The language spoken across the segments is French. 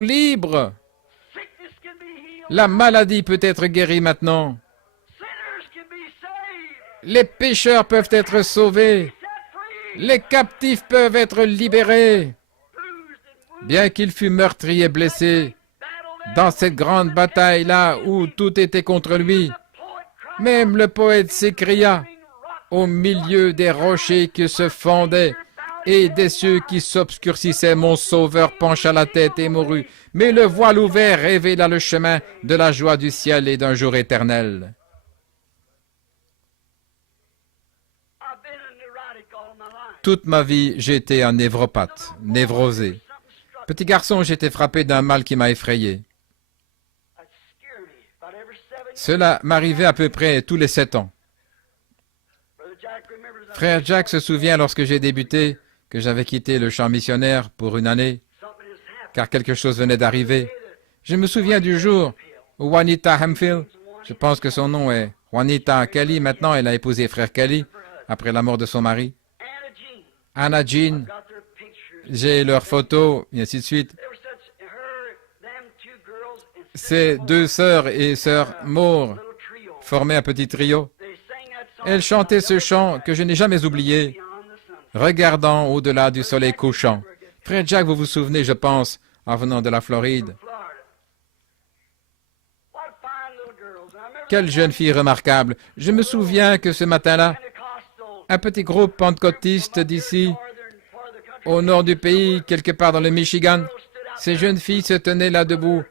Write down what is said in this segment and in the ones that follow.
libres. La maladie peut être guérie maintenant. Les pécheurs peuvent être sauvés. Les captifs peuvent être libérés. Bien qu'il fût meurtri et blessé, dans cette grande bataille-là où tout était contre lui, même le poète s'écria, au milieu des rochers qui se fondaient et des cieux qui s'obscurcissaient, mon sauveur pencha la tête et mourut. Mais le voile ouvert révéla le chemin de la joie du ciel et d'un jour éternel. Toute ma vie, j'ai été un névropathe, névrosé. Petit garçon, j'étais frappé d'un mal qui m'a effrayé. Cela m'arrivait à peu près tous les 7 ans. Frère Jack se souvient lorsque j'ai débuté que j'avais quitté le champ missionnaire pour une année, car quelque chose venait d'arriver. Je me souviens du jour où Juanita Hemphill, je pense que son nom est Juanita Kelly, maintenant elle a épousé Frère Kelly, après la mort de son mari. Anna Jean, j'ai leurs photos, et ainsi de suite. Ces 2 sœurs et sœur Moore formaient un petit trio. Elles chantaient ce chant que je n'ai jamais oublié, regardant au-delà du soleil couchant. Frère Jack, vous vous souvenez, je pense, en venant de la Floride. Quelle jeune fille remarquable. Je me souviens que ce matin-là, un petit groupe pentecôtiste d'ici, au nord du pays, quelque part dans le Michigan, ces jeunes filles se tenaient là debout.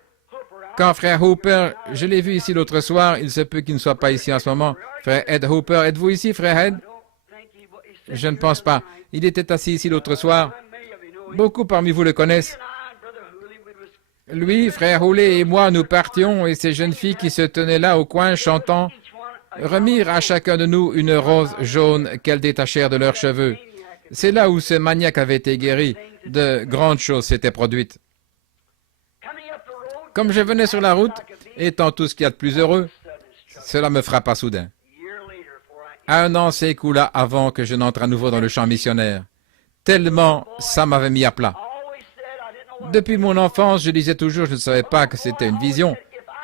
Quand frère Hooper, je l'ai vu ici l'autre soir, il se peut qu'il ne soit pas ici en ce moment. Frère Ed Hooper, êtes-vous ici, frère Ed? Je ne pense pas. Il était assis ici l'autre soir. Beaucoup parmi vous le connaissent. Lui, frère Houlé et moi, nous partions et ces jeunes filles qui se tenaient là au coin chantant remirent à chacun de nous une rose jaune qu'elles détachèrent de leurs cheveux. C'est là où ce maniaque avait été guéri. De grandes choses s'étaient produites. Comme je venais sur la route, étant tout ce qu'il y a de plus heureux, cela me frappa soudain. 1 an s'écoula avant que je n'entre à nouveau dans le champ missionnaire. Tellement ça m'avait mis à plat. Depuis mon enfance, je disais toujours, je ne savais pas que c'était une vision.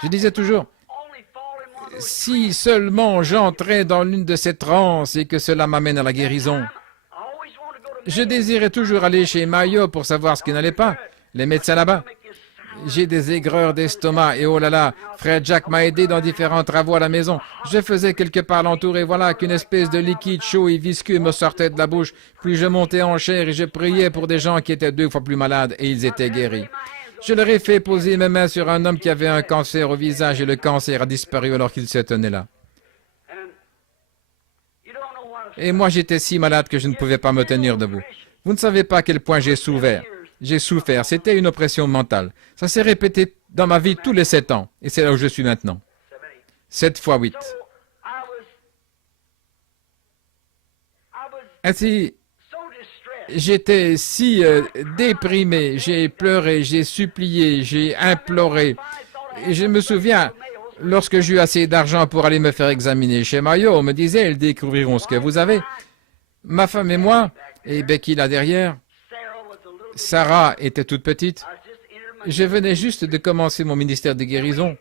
Je disais toujours, si seulement j'entrais dans l'une de ces transes et que cela m'amène à la guérison. Je désirais toujours aller chez Mayo pour savoir ce qui n'allait pas. Les médecins là-bas. J'ai des aigreurs d'estomac et oh là là, frère Jack m'a aidé dans différents travaux à la maison. Je faisais quelque part l'entour et voilà qu'une espèce de liquide chaud et visqueux me sortait de la bouche. Puis je montais en chair et je priais pour des gens qui étaient 2 fois plus malades et ils étaient guéris. Je leur ai fait poser mes mains sur un homme qui avait un cancer au visage et le cancer a disparu alors qu'il se tenait là. Et moi j'étais si malade que je ne pouvais pas me tenir debout. Vous ne savez pas à quel point j'ai souffert. J'ai souffert, c'était une oppression mentale. Ça s'est répété dans ma vie tous les 7 ans, et c'est là où je suis maintenant. 7 fois 8. Ainsi, j'étais si déprimé, j'ai pleuré, j'ai supplié, j'ai imploré. Et je me souviens, lorsque j'eus assez d'argent pour aller me faire examiner chez Mayo, on me disait, ils découvriront ce que vous avez. Ma femme et moi, et Becky là derrière, Sarah était toute petite. Je venais juste de commencer mon ministère de guérison.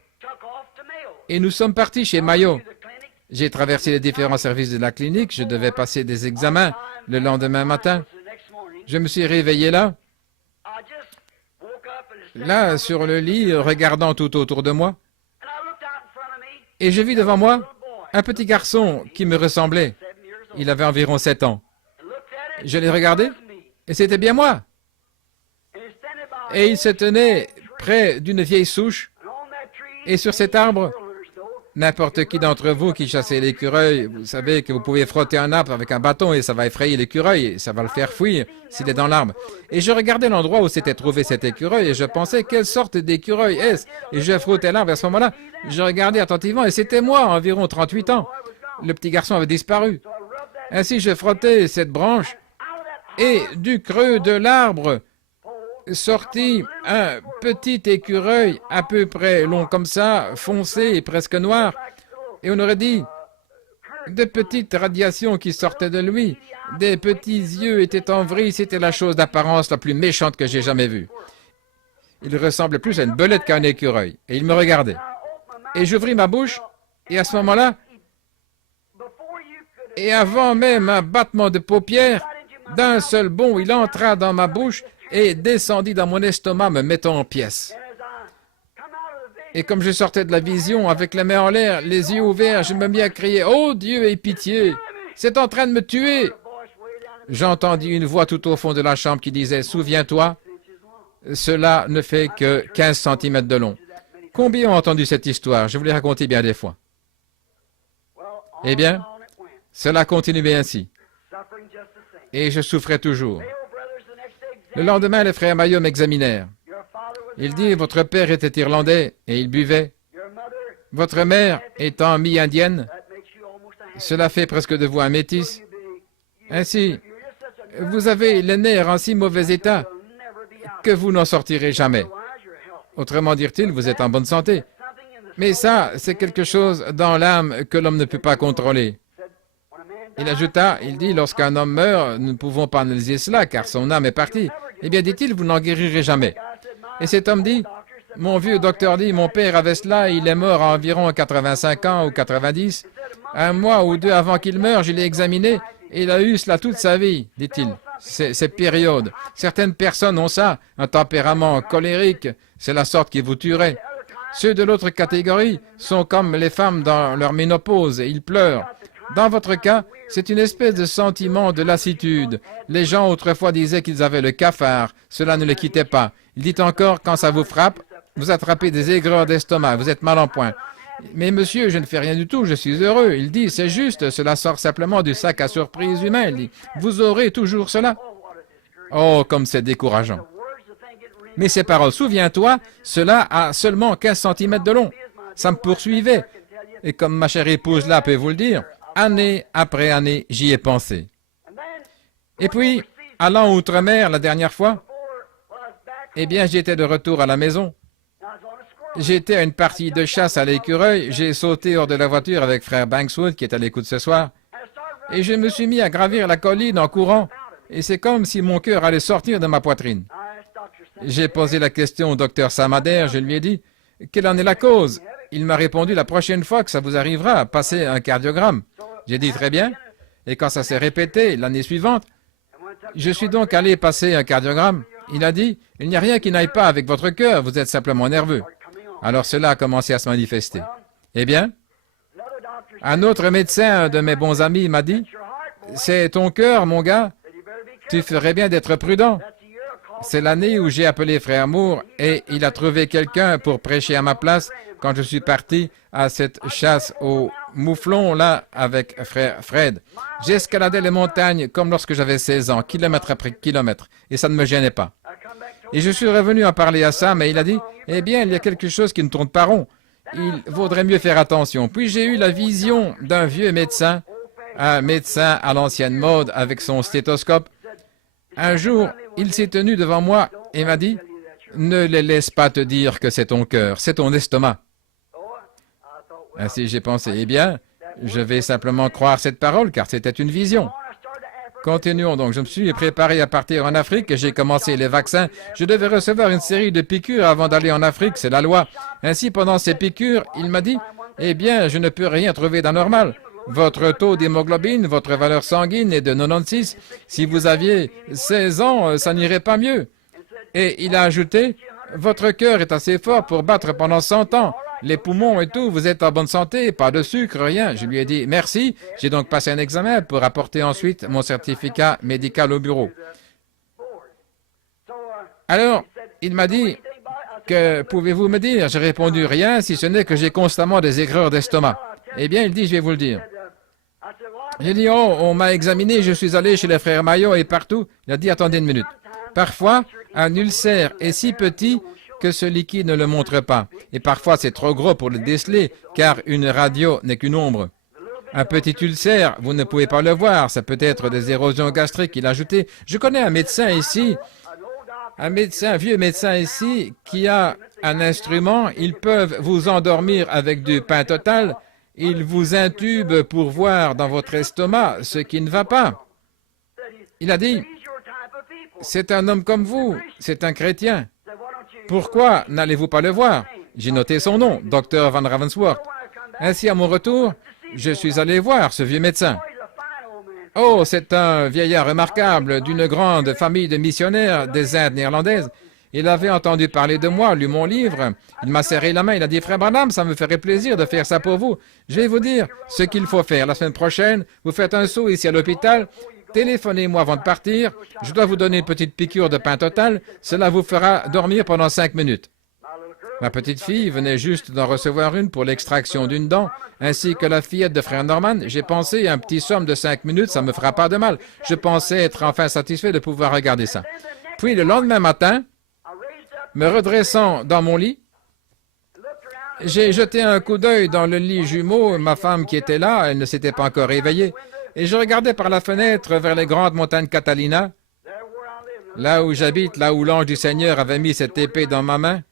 Et nous sommes partis chez Mayo. J'ai traversé les différents services de la clinique. Je devais passer des examens le lendemain matin. Je me suis réveillé là, sur le lit, regardant tout autour de moi. Et je vis devant moi un petit garçon qui me ressemblait. Il avait environ 7 ans. Je l'ai regardé et c'était bien moi. Et il se tenait près d'une vieille souche. Et sur cet arbre, n'importe qui d'entre vous qui chassez l'écureuil, vous savez que vous pouvez frotter un arbre avec un bâton et ça va effrayer l'écureuil et ça va le faire fuir s'il est dans l'arbre. Et je regardais l'endroit où s'était trouvé cet écureuil et je pensais quelle sorte d'écureuil est-ce. Et je frottais l'arbre à ce moment-là. Je regardais attentivement et c'était moi, environ 38 ans. Le petit garçon avait disparu. Ainsi je frottais cette branche et du creux de l'arbre sortit un petit écureuil à peu près long comme ça, foncé et presque noir. Et on aurait dit de petites radiations qui sortaient de lui. Des petits yeux étaient en vrille. C'était la chose d'apparence la plus méchante que j'ai jamais vue. Il ressemblait plus à une belette qu'à un écureuil. Et il me regardait. Et j'ouvris ma bouche, et à ce moment-là, et avant même un battement de paupières, d'un seul bond, il entra dans ma bouche et descendit dans mon estomac, me mettant en pièces. Et comme je sortais de la vision, avec les mains en l'air, les yeux ouverts, je me mis à crier « Oh Dieu, aie pitié! C'est en train de me tuer !» J'entendis une voix tout au fond de la chambre qui disait « Souviens-toi, cela ne fait que 15 cm de long. » Combien ont entendu cette histoire? Je vous l'ai racontée bien des fois. Eh bien, cela continuait ainsi. Et je souffrais toujours. Le lendemain, les frères Mayo m'examinèrent. Il dit, votre père était irlandais et il buvait. Votre mère étant mi-indienne, cela fait presque de vous un métis. Ainsi, vous avez les nerfs en si mauvais état que vous n'en sortirez jamais. Autrement dit-il, vous êtes en bonne santé. Mais ça, c'est quelque chose dans l'âme que l'homme ne peut pas contrôler. Il ajouta, il dit, lorsqu'un homme meurt, nous ne pouvons pas analyser cela, car son âme est partie. Eh bien, dit-il, vous n'en guérirez jamais. Et cet homme dit, mon vieux docteur dit, mon père avait cela, il est mort à environ 85 ans ou 90. Un mois ou deux avant qu'il meure, je l'ai examiné, et il a eu cela toute sa vie, dit-il. Ces périodes. Certaines personnes ont ça, un tempérament colérique, c'est la sorte qui vous tuerait. Ceux de l'autre catégorie sont comme les femmes dans leur ménopause, et ils pleurent. Dans votre cas, c'est une espèce de sentiment de lassitude. Les gens autrefois disaient qu'ils avaient le cafard, cela ne les quittait pas. Il dit encore, quand ça vous frappe, vous attrapez des aigreurs d'estomac, vous êtes mal en point. Mais monsieur, je ne fais rien du tout, je suis heureux. Il dit, c'est juste, cela sort simplement du sac à surprise humain. Il dit, vous aurez toujours cela. Oh, comme c'est décourageant. Mais ces paroles, souviens-toi, cela a seulement 15 cm de long. Ça me poursuivait. Et comme ma chère épouse là peut vous le dire, année après année, j'y ai pensé. Et puis, allant outre-mer la dernière fois, eh bien, j'étais de retour à la maison. J'étais à une partie de chasse à l'écureuil, j'ai sauté hors de la voiture avec frère Bankswood qui est à l'écoute ce soir, et je me suis mis à gravir la colline en courant, et c'est comme si mon cœur allait sortir de ma poitrine. J'ai posé la question au docteur Samader, je lui ai dit, quelle en est la cause? Il m'a répondu, la prochaine fois que ça vous arrivera, passez un cardiogramme. J'ai dit, très bien, et quand ça s'est répété l'année suivante, je suis donc allé passer un cardiogramme. Il a dit, il n'y a rien qui n'aille pas avec votre cœur, vous êtes simplement nerveux. Alors cela a commencé à se manifester. Eh bien, un autre médecin de mes bons amis m'a dit, c'est ton cœur, mon gars, tu ferais bien d'être prudent. C'est l'année où j'ai appelé frère Moore et il a trouvé quelqu'un pour prêcher à ma place quand je suis parti à cette chasse aux mouflons là avec frère Fred. J'escaladais les montagnes comme lorsque j'avais 16 ans, kilomètre après kilomètre, et ça ne me gênait pas. Et je suis revenu en parler à Sam et il a dit, eh bien, il y a quelque chose qui ne tourne pas rond. Il vaudrait mieux faire attention. Puis j'ai eu la vision d'un vieux médecin, un médecin à l'ancienne mode avec son stéthoscope. Un jour, il s'est tenu devant moi et m'a dit, ne les laisse pas te dire que c'est ton cœur, c'est ton estomac. Ainsi j'ai pensé, eh bien, je vais simplement croire cette parole car c'était une vision. Continuons donc, je me suis préparé à partir en Afrique et j'ai commencé les vaccins. Je devais recevoir une série de piqûres avant d'aller en Afrique, c'est la loi. Ainsi, pendant ces piqûres, il m'a dit, eh bien, je ne peux rien trouver d'anormal. Votre taux d'hémoglobine, votre valeur sanguine est de 96. Si vous aviez 16 ans, ça n'irait pas mieux. Et il a ajouté, votre cœur est assez fort pour battre pendant 100 ans. Les poumons et tout, vous êtes en bonne santé, pas de sucre, rien. Je lui ai dit merci. J'ai donc passé un examen pour apporter ensuite mon certificat médical au bureau. Alors, il m'a dit, que pouvez-vous me dire? J'ai répondu rien, si ce n'est que j'ai constamment des aigreurs d'estomac. Eh bien, il dit, je vais vous le dire. J'ai dit, oh, on m'a examiné, je suis allé chez les frères Mayo et partout. Il a dit, attendez une minute. Parfois, un ulcère est si petit que ce liquide ne le montre pas. Et parfois, c'est trop gros pour le déceler, car une radio n'est qu'une ombre. Un petit ulcère, vous ne pouvez pas le voir, ça peut être des érosions gastriques, il a ajouté. Je connais un médecin ici, un vieux médecin ici, qui a un instrument, ils peuvent vous endormir avec du pain total, ils vous intubent pour voir dans votre estomac ce qui ne va pas. Il a dit, c'est un homme comme vous, c'est un chrétien. Pourquoi n'allez-vous pas le voir? J'ai noté son nom, Dr. Van Ravensworth. Ainsi, à mon retour, je suis allé voir ce vieux médecin. Oh, c'est un vieillard remarquable d'une grande famille de missionnaires des Indes néerlandaises. Il avait entendu parler de moi, lu mon livre. Il m'a serré la main. Il a dit, Frère Branham, ça me ferait plaisir de faire ça pour vous. Je vais vous dire ce qu'il faut faire. La semaine prochaine, vous faites un saut ici à l'hôpital. Téléphonez-moi avant de partir. Je dois vous donner une petite piqûre de pain total. Cela vous fera dormir pendant 5 minutes. Ma petite fille venait juste d'en recevoir une pour l'extraction d'une dent, ainsi que la fillette de Frère Norman. J'ai pensé, un petit somme de 5 minutes, ça me fera pas de mal. Je pensais être enfin satisfait de pouvoir regarder ça. Puis le lendemain matin, me redressant dans mon lit, j'ai jeté un coup d'œil dans le lit jumeau. Ma femme qui était là, elle ne s'était pas encore réveillée, et je regardais par la fenêtre vers les grandes montagnes Catalina, là où j'habite, là où l'ange du Seigneur avait mis cette épée dans ma main,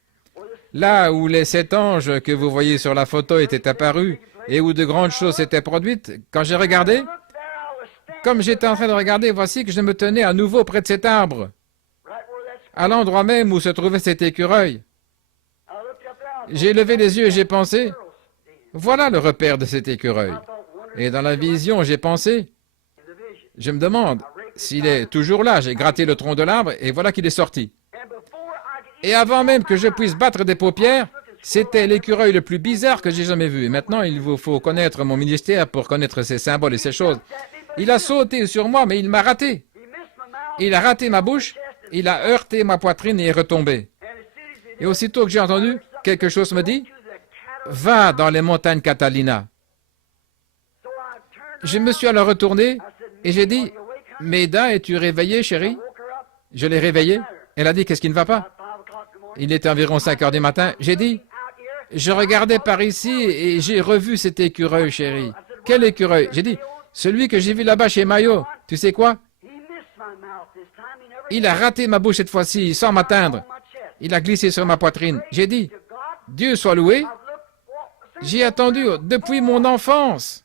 là où les 7 anges que vous voyez sur la photo étaient apparus et où de grandes choses s'étaient produites. Quand j'ai regardé, comme j'étais en train de regarder, voici que je me tenais à nouveau près de cet arbre, à l'endroit même où se trouvait cet écureuil. J'ai levé les yeux et j'ai pensé, voilà le repère de cet écureuil. Et dans la vision, j'ai pensé, je me demande s'il est toujours là. J'ai gratté le tronc de l'arbre et voilà qu'il est sorti. Et avant même que je puisse battre des paupières, c'était l'écureuil le plus bizarre que j'ai jamais vu. Et maintenant, il vous faut connaître mon ministère pour connaître ces symboles et ces choses. Il a sauté sur moi, mais il m'a raté. Il a raté ma bouche, il a heurté ma poitrine et est retombé. Et aussitôt que j'ai entendu, quelque chose me dit, va dans les montagnes Catalina. Je me suis alors retourné et j'ai dit, Maida, es-tu réveillée, chérie? Je l'ai réveillée. Elle a dit, qu'est-ce qui ne va pas? Il était environ 5 heures du matin. J'ai dit, je regardais par ici et j'ai revu cet écureuil, chérie. Quel écureuil? J'ai dit, celui que j'ai vu là-bas chez Mayo. Tu sais quoi? Il a raté ma bouche cette fois-ci, sans m'atteindre. Il a glissé sur ma poitrine. J'ai dit, Dieu soit loué. J'ai attendu depuis mon enfance.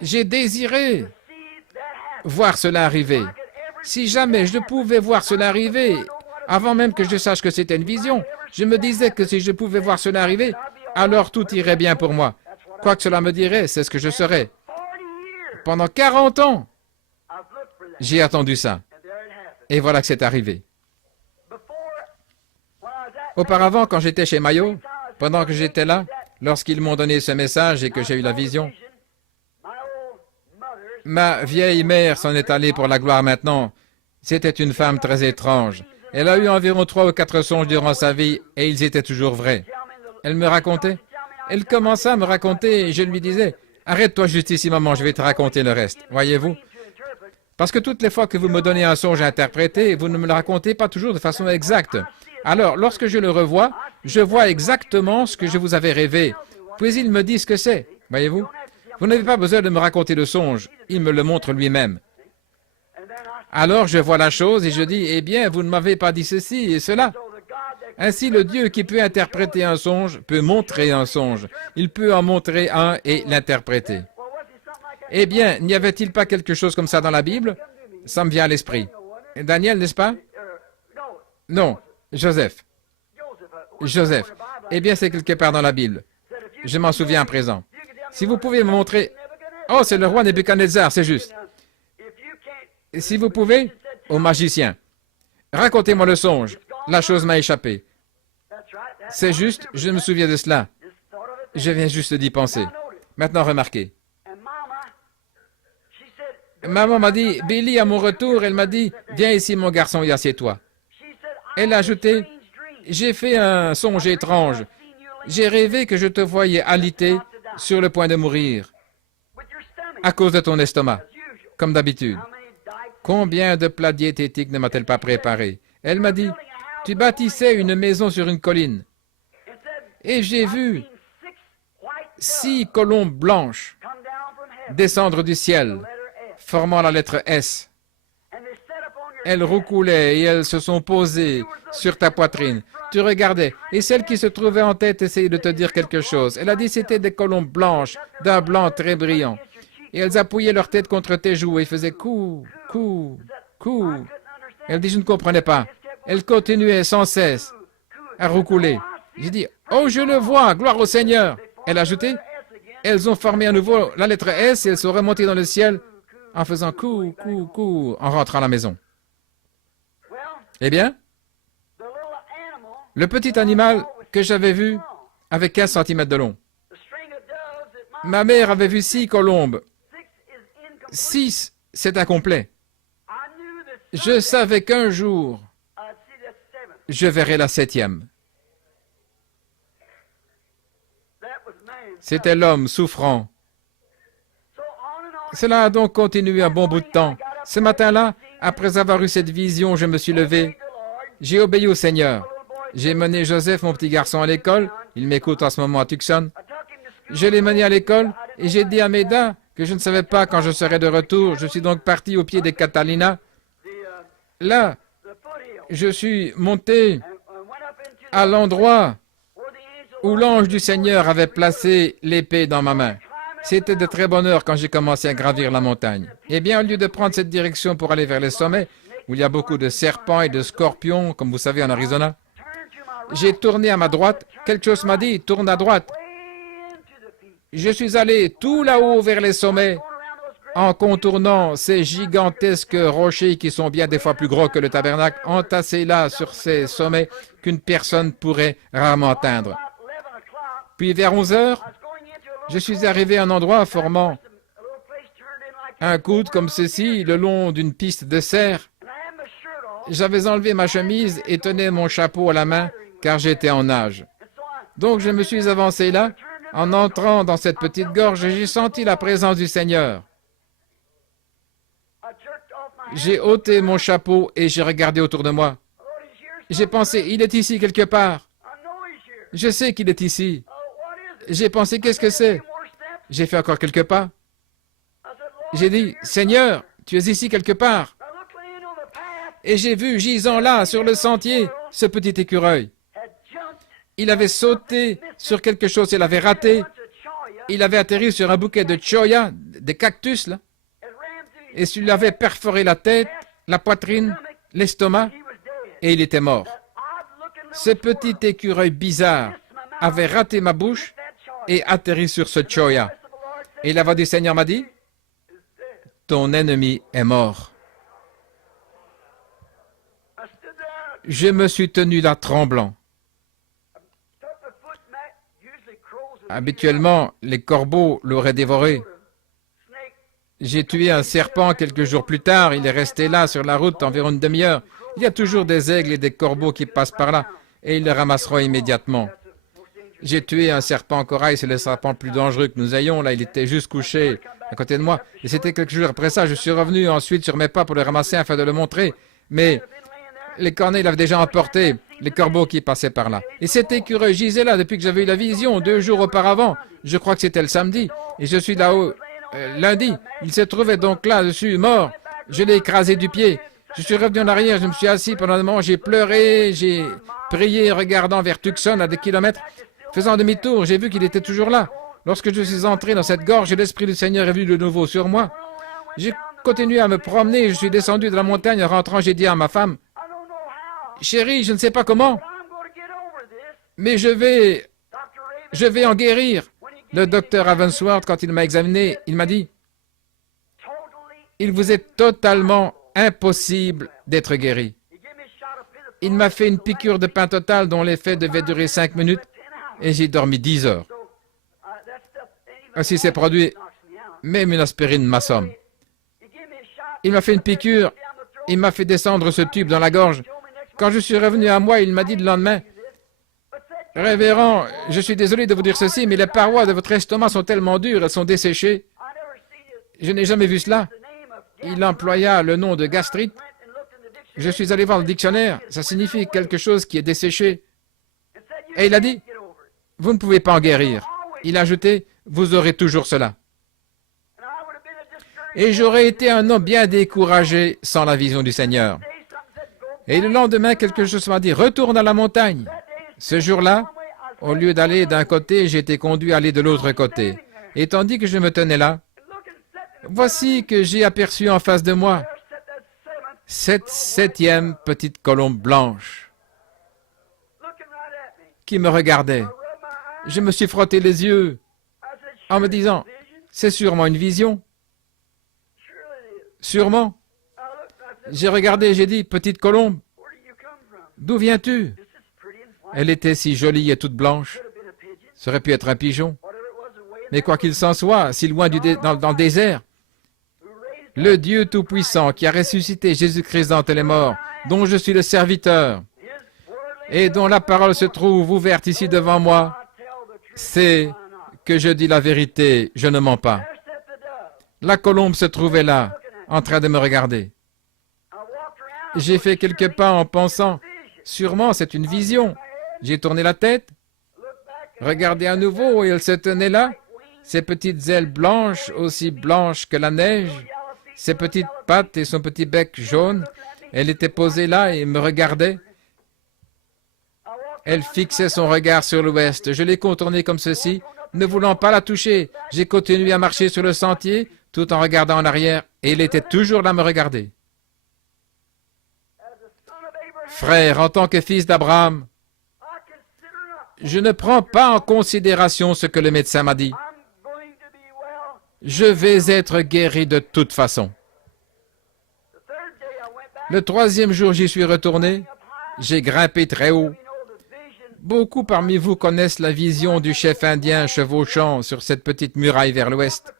J'ai désiré voir cela arriver. Si jamais je pouvais voir cela arriver, avant même que je sache que c'était une vision, je me disais que si je pouvais voir cela arriver, alors tout irait bien pour moi. Quoi que cela me dirait, c'est ce que je serais. Pendant 40 ans, j'ai attendu ça. Et voilà que c'est arrivé. Auparavant, quand j'étais chez Mayo, pendant que j'étais là, lorsqu'ils m'ont donné ce message et que j'ai eu la vision, ma vieille mère s'en est allée pour la gloire maintenant. C'était une femme très étrange. Elle a eu environ 3 ou 4 songes durant sa vie et ils étaient toujours vrais. Elle me racontait. Elle commençait à me raconter et je lui disais, arrête-toi juste ici, maman, je vais te raconter le reste. Voyez-vous? Parce que toutes les fois que vous me donnez un songe à interpréter, vous ne me le racontez pas toujours de façon exacte. Alors, lorsque je le revois, je vois exactement ce que je vous avais rêvé. Puis il me dit ce que c'est. Voyez-vous? Vous n'avez pas besoin de me raconter le songe. Il me le montre lui-même. Alors je vois la chose et je dis, eh bien, vous ne m'avez pas dit ceci et cela. Ainsi, le Dieu qui peut interpréter un songe peut montrer un songe. Il peut en montrer un et l'interpréter. Eh bien, n'y avait-il pas quelque chose comme ça dans la Bible? Ça me vient à l'esprit. Daniel, n'est-ce pas? Non, Joseph. Joseph. Eh bien, c'est quelque part dans la Bible. Je m'en souviens à présent. Si vous pouvez me montrer... Oh, c'est le roi Nebuchadnezzar, c'est juste. Si vous pouvez, au magicien, racontez-moi le songe. La chose m'a échappé. C'est juste, je me souviens de cela. Je viens juste d'y penser. Maintenant, remarquez. Maman m'a dit, Billy, à mon retour, elle m'a dit, viens ici, mon garçon, et assieds-toi. Elle a ajouté, j'ai fait un songe étrange. J'ai rêvé que je te voyais alité sur le point de mourir à cause de ton estomac, comme d'habitude. Combien de plats diététiques ne m'a-t-elle pas préparé? Elle m'a dit, tu bâtissais une maison sur une colline. Et j'ai vu 6 colombes blanches descendre du ciel, formant la lettre S. Elles roucoulaient et elles se sont posées sur ta poitrine. Tu regardais, et celle qui se trouvait en tête essayait de te dire quelque chose. Elle a dit c'était des colombes blanches, d'un blanc très brillant. Et elles appuyaient leur tête contre tes joues et faisaient cou, cou, cou. Elle dit je ne comprenais pas. Elle continuait sans cesse à roucouler. J'ai dit, oh, je le vois, gloire au Seigneur. Elle a ajouté, elles ont formé à nouveau la lettre S et elles sont remontées dans le ciel en faisant cou, cou, cou, en rentrant à la maison. Eh bien, le petit animal que j'avais vu avait 15 cm de long. Ma mère avait vu 6 colombes. 6, c'est incomplet. Je savais qu'un jour, je verrais la 7e. C'était l'homme souffrant. Cela a donc continué un bon bout de temps. Ce matin-là, après avoir eu cette vision, je me suis levé. J'ai obéi au Seigneur. J'ai mené Joseph, mon petit garçon, à l'école. Il m'écoute en ce moment à Tucson. Je l'ai mené à l'école et j'ai dit à Méda que je ne savais pas quand je serais de retour. Je suis donc parti au pied des Catalina. Là, je suis monté à l'endroit où l'ange du Seigneur avait placé l'épée dans ma main. C'était de très bonne heure quand j'ai commencé à gravir la montagne. Eh bien, au lieu de prendre cette direction pour aller vers les sommets, où il y a beaucoup de serpents et de scorpions, comme vous savez en Arizona, j'ai tourné à ma droite. Quelque chose m'a dit, tourne à droite. Je suis allé tout là-haut vers les sommets, en contournant ces gigantesques rochers qui sont bien des fois plus gros que le tabernacle, entassés là sur ces sommets qu'une personne pourrait rarement atteindre. Puis vers 11 heures, je suis arrivé à un endroit formant un coude comme ceci, le long d'une piste de serre. J'avais enlevé ma chemise et tenais mon chapeau à la main, car j'étais en nage. Donc je me suis avancé là. En entrant dans cette petite gorge, j'ai senti la présence du Seigneur. J'ai ôté mon chapeau et j'ai regardé autour de moi. J'ai pensé, il est ici quelque part. Je sais qu'il est ici. J'ai pensé, qu'est-ce que c'est? J'ai fait encore quelques pas. J'ai dit, Seigneur, tu es ici quelque part. Et j'ai vu, gisant là, sur le sentier, ce petit écureuil. Il avait sauté sur quelque chose, il avait raté. Il avait atterri sur un bouquet de choya, des cactus, là. Et il lui avait perforé la tête, la poitrine, l'estomac, et il était mort. Ce petit écureuil bizarre avait raté ma bouche et atterri sur ce choya. Et la voix du Seigneur m'a dit, ton ennemi est mort. Je me suis tenu là tremblant. Habituellement, les corbeaux l'auraient dévoré. J'ai tué un serpent quelques jours plus tard. Il est resté là sur la route environ une demi-heure. Il y a toujours des aigles et des corbeaux qui passent par là et ils le ramasseront immédiatement. J'ai tué un serpent corail, c'est le serpent le plus dangereux que nous ayons. Là, il était juste couché à côté de moi. Et c'était quelques jours après ça. Je suis revenu ensuite sur mes pas pour le ramasser afin de le montrer. Mais les corneilles l'avaient déjà emporté, les corbeaux qui passaient par là. Et cet écureuil gisait là depuis que j'avais eu la vision 2 jours auparavant. Je crois que c'était le samedi. Et je suis là-haut lundi. Il se trouvait donc là-dessus, mort. Je l'ai écrasé du pied. Je suis revenu en arrière, je me suis assis pendant un moment, j'ai pleuré, j'ai prié, regardant vers Tucson à des kilomètres. Faisant demi-tour, j'ai vu qu'il était toujours là. Lorsque je suis entré dans cette gorge, l'Esprit du Seigneur est venu de nouveau sur moi. J'ai continué à me promener, je suis descendu de la montagne. En rentrant, j'ai dit à ma femme, chérie, je ne sais pas comment, mais je vais en guérir. Le docteur Avensworth, quand il m'a examiné, il m'a dit, il vous est totalement impossible d'être guéri. Il m'a fait une piqûre de pain total dont l'effet devait durer 5 minutes et j'ai dormi 10 heures. Ainsi s'est produit, même une aspirine m'assomme. Il m'a fait une piqûre, il m'a fait descendre ce tube dans la gorge. Quand je suis revenu à moi, il m'a dit le lendemain, « Révérend, je suis désolé de vous dire ceci, mais les parois de votre estomac sont tellement dures, elles sont desséchées. Je n'ai jamais vu cela. » Il employa le nom de gastrite. Je suis allé voir le dictionnaire, ça signifie quelque chose qui est desséché. Et il a dit, « Vous ne pouvez pas en guérir. » Il a ajouté, « Vous aurez toujours cela. » Et j'aurais été un homme bien découragé sans la vision du Seigneur. Et le lendemain, quelque chose m'a dit, « Retourne à la montagne. » Ce jour-là, au lieu d'aller d'un côté, j'ai été conduit à aller de l'autre côté. Et tandis que je me tenais là, voici que j'ai aperçu en face de moi cette septième petite colombe blanche qui me regardait. Je me suis frotté les yeux en me disant, c'est sûrement une vision. Sûrement. J'ai regardé et j'ai dit, petite colombe, d'où viens-tu? Elle était si jolie et toute blanche. Ça aurait pu être un pigeon. Mais quoi qu'il s'en soit, si loin dans le désert, le Dieu Tout-Puissant qui a ressuscité Jésus-Christ d'entre les morts, dont je suis le serviteur, et dont la parole se trouve ouverte ici devant moi, c'est que je dis la vérité, je ne mens pas. La colombe se trouvait là, en train de me regarder. J'ai fait quelques pas en pensant, sûrement c'est une vision. J'ai tourné la tête, regardé à nouveau et elle se tenait là, ses petites ailes blanches, aussi blanches que la neige, ses petites pattes et son petit bec jaune. Elle était posée là et me regardait. Elle fixait son regard sur l'ouest. Je l'ai contournée comme ceci, ne voulant pas la toucher. J'ai continué à marcher sur le sentier, tout en regardant en arrière, et elle était toujours là à me regarder. Frère, en tant que fils d'Abraham, je ne prends pas en considération ce que le médecin m'a dit. Je vais être guéri de toute façon. Le troisième jour, j'y suis retourné. J'ai grimpé très haut. Beaucoup parmi vous connaissent la vision du chef indien chevauchant sur cette petite muraille vers l'ouest.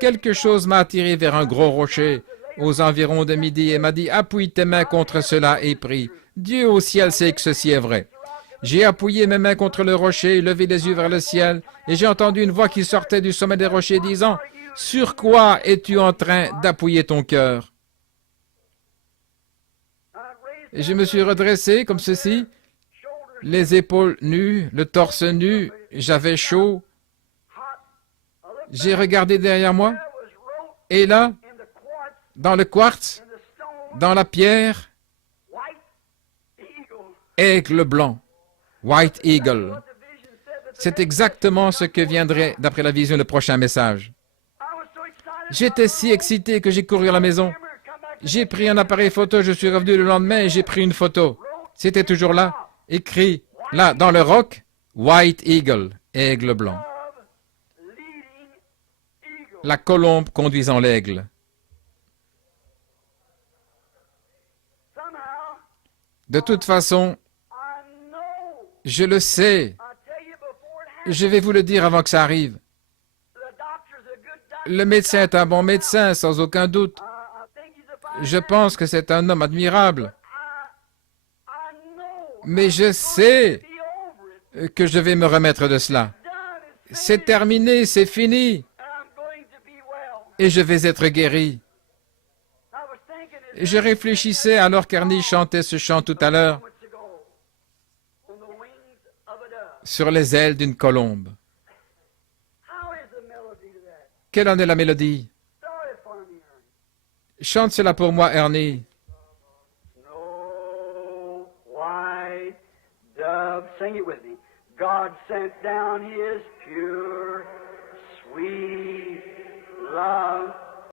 Quelque chose m'a attiré vers un gros rocher aux environs de midi et m'a dit « Appuie tes mains contre cela et prie. Dieu au ciel sait que ceci est vrai. » J'ai appuyé mes mains contre le rocher, levé les yeux vers le ciel, et j'ai entendu une voix qui sortait du sommet des rochers disant « Sur quoi es-tu en train d'appuyer ton cœur ?» Et je me suis redressé comme ceci, les épaules nues, le torse nu, j'avais chaud. J'ai regardé derrière moi, et là, dans le quartz, dans la pierre, aigle blanc, White Eagle. C'est exactement ce que viendrait, d'après la vision, le prochain message. J'étais si excité que j'ai couru à la maison. J'ai pris un appareil photo, je suis revenu le lendemain et j'ai pris une photo. C'était toujours là, écrit, là, dans le roc, White Eagle, aigle blanc. La colombe conduisant l'aigle. De toute façon, je le sais. Je vais vous le dire avant que ça arrive. Le médecin est un bon médecin, sans aucun doute. Je pense que c'est un homme admirable. Mais je sais que je vais me remettre de cela. C'est terminé, c'est fini. Et je vais être guéri. Et je réfléchissais alors qu'Ernie chantait ce chant tout à l'heure. Sur les ailes d'une colombe. Quelle en est la mélodie? Chante cela pour moi, Ernie. Snow white dove, sing it with me. God sent down his pure, sweet love.